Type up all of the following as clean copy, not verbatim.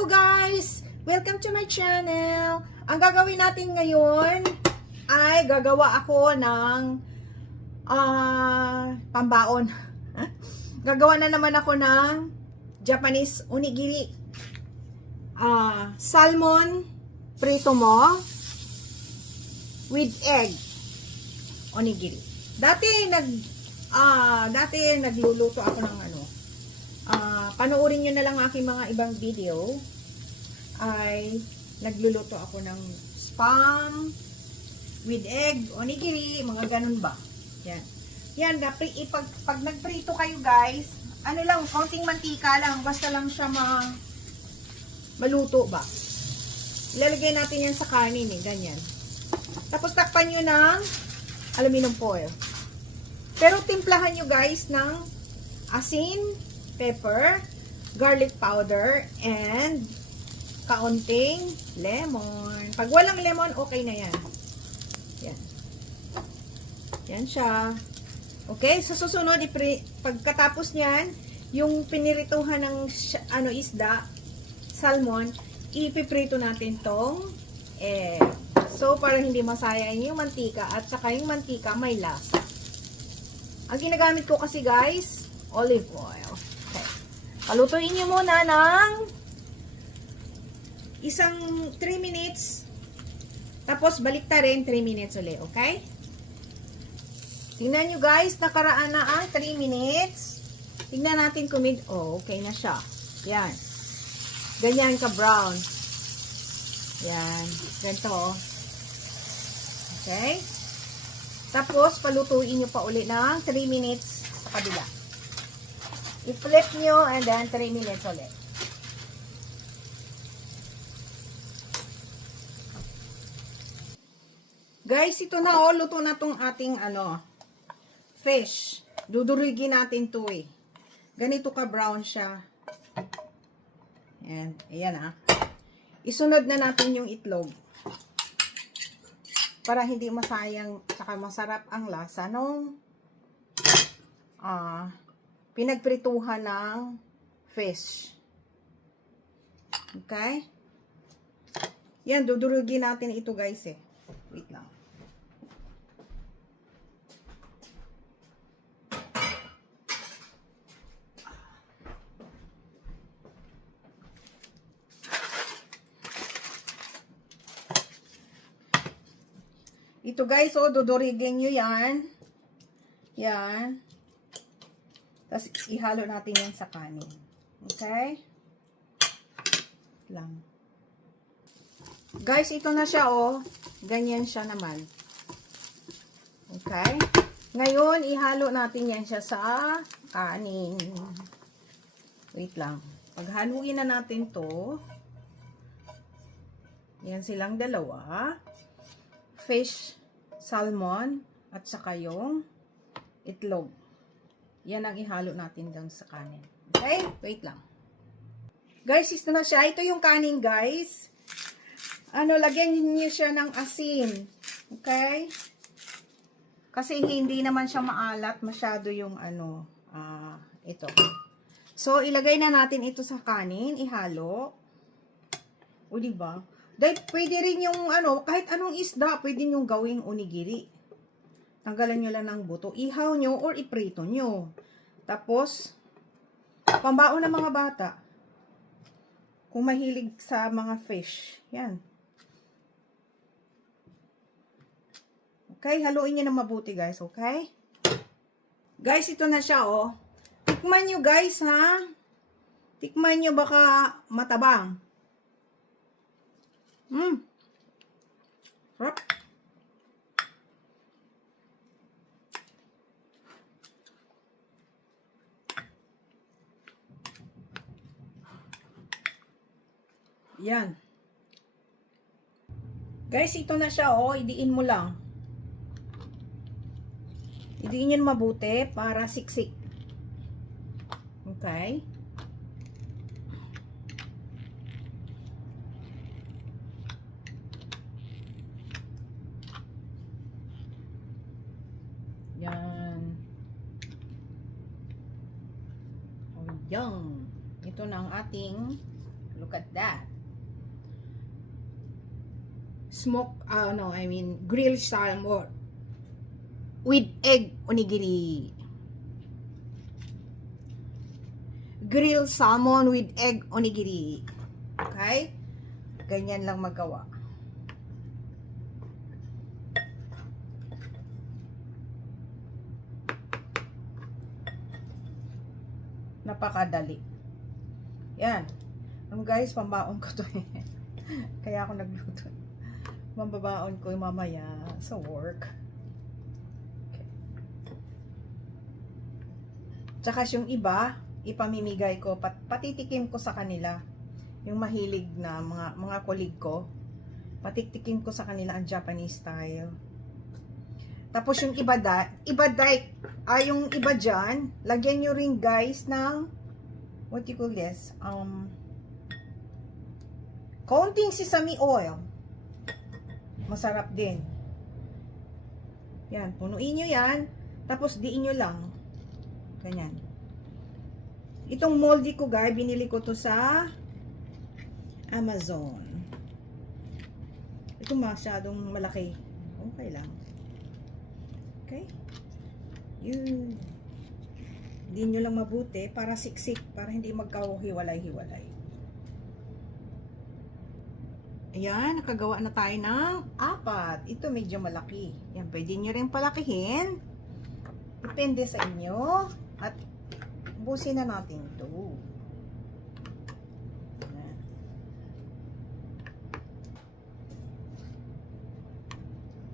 Hello guys! Welcome to my channel! Ang gagawin natin ngayon ay gagawa ako ng pambaon. Gagawa na naman ako ng Japanese onigiri. Salmon prito mo with egg onigiri. Dati nagluluto ako ng panoorin nyo na lang aking mga ibang video, ay nagluluto ako ng spam with egg, onigiri, mga ganun ba. Yan. Yan, pag nagprito kayo guys, ano lang, kaunting mantika lang, basta lang siya maluto ba. Ilalagay natin yan sa kanin ganyan. Tapos takpan nyo ng aluminum foil. Pero timplahan nyo guys ng asin, pepper, garlic powder, and kaunting lemon. Pag walang lemon, okay na yan. Yan. Yan siya. Okay, sa susunod, pagkatapos niyan, yung pinirituhan ng isda, salmon, ipiprito natin tong so, para hindi masayang yung mantika at saka yung mantika may lasa. Ang ginagamit ko kasi guys, olive oil. Okay. Palutuin nyo muna ng isang 3 minutes. Tapos balik ta rin 3 minutes ulit. Okay? Tingnan nyo guys, nakaraan na ang 3 minutes. Tingnan natin kung okay na siya. Yan. Ganyan ka brown. Yan. Ganito. Okay? Tapos palutuin nyo pa ulit ng 3 minutes sa kabila. I-flip nyo and then 3 minutes ulit. Guys, ito na luto na tong ating fish. Dudurugin natin to Ganito ka brown siya. Ayan Isunod na natin yung itlog. Para hindi masayang, saka masarap ang lasa nung pinagprituhan ng fish. Okay? Yan, dudurugin natin ito guys Wait lang. Ito guys, dudurugin nyo yan. Yan. Tapos, ihalo natin yan sa kanin. Okay? Lang. Guys, ito na siya, Ganyan siya naman. Okay? Ngayon, ihalo natin yan siya sa kanin. Wait lang. Paghaluin na natin to. Yan silang dalawa. Fish, salmon, at saka yung itlog. Yan ang ihalo natin doon sa kanin. Okay? Wait lang. Guys, ito na siya. Ito yung kanin, guys. Lagyan niyo siya ng asin. Okay? Kasi hindi naman siya maalat masyado yung ito. So, ilagay na natin ito sa kanin. Ihalo. O, diba? Dahil pwede rin yung kahit anong isda, pwede nyo gawing onigiri. Tanggalan nyo lang ng buto. Ihaw nyo or iprito nyo. Tapos, pambaon ng mga bata. Kung mahilig sa mga fish. Yan. Okay, haluin nyo na mabuti guys, okay? Guys, ito na siya, Tikman nyo guys, ha? Tikman nyo baka matabang. Sarap. Yan. Guys, ito na siya, idiin mo lang. Idiin yan mabuti para siksik. Okay? Yan. Yan. Ito na ang ating Look at that. Grilled salmon with egg onigiri. Grilled salmon with egg onigiri. Okay? Ganyan lang magawa. Napakadali. Yan. Guys, pambaon ko to eh. Kaya ako nagluto. Mambabaon ko yung mamaya sa work. Okay. Tsaka yung iba, ipamimigay ko, patitikim ko sa kanila. Yung mahilig na mga colleague ko, patitikim ko sa kanila ang Japanese style. Tapos yung yung iba dyan, lagyan nyo rin guys ng, what you call this, konting sesame oil. Masarap din. Yan, punuin nyo yan. Tapos diin nyo lang. Ganyan. Itong moldy ko guys, binili ko to sa Amazon. Ito masyadong malaki. Okay lang. Okay? Yun. Hindi nyo lang mabuti para siksik, para hindi magkahiwalay-hiwalay. Ayan, nakagawa na tayo ng 4. Ito medyo malaki. Yan, pwede nyo rin palakihin. Depende sa inyo. At busin na natin ito. Ayan.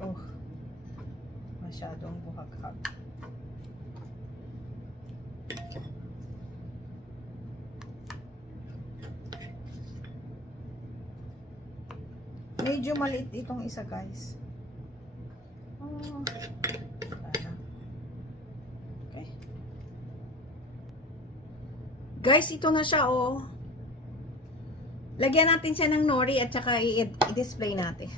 Oh, masyadong buhag-hag. Medyo maliit itong isa guys. Oh, okay. Guys, ito na siya oh. Lagyan natin siya ng nori at saka i-display natin.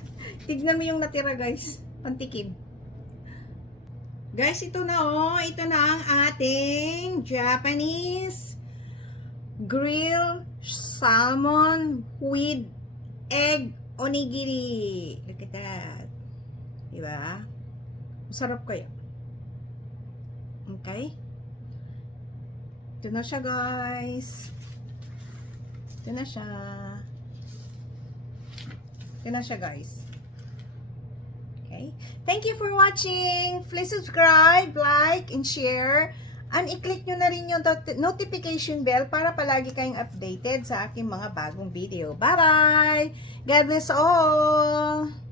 Tignan mo yung natira guys. Pantikim. Guys, ito na oh. Ito na ang ating Japanese grilled salmon with egg onigiri. Look at that. Diba? Masarap kaya. Okay? Ito na siya, guys. Ito na siya. Ito na siya, guys. Okay? Thank you for watching. Please subscribe, like, and share. And i-click nyo na rin yung notification bell para palagi kayong updated sa aking mga bagong video. Bye-bye! God bless all!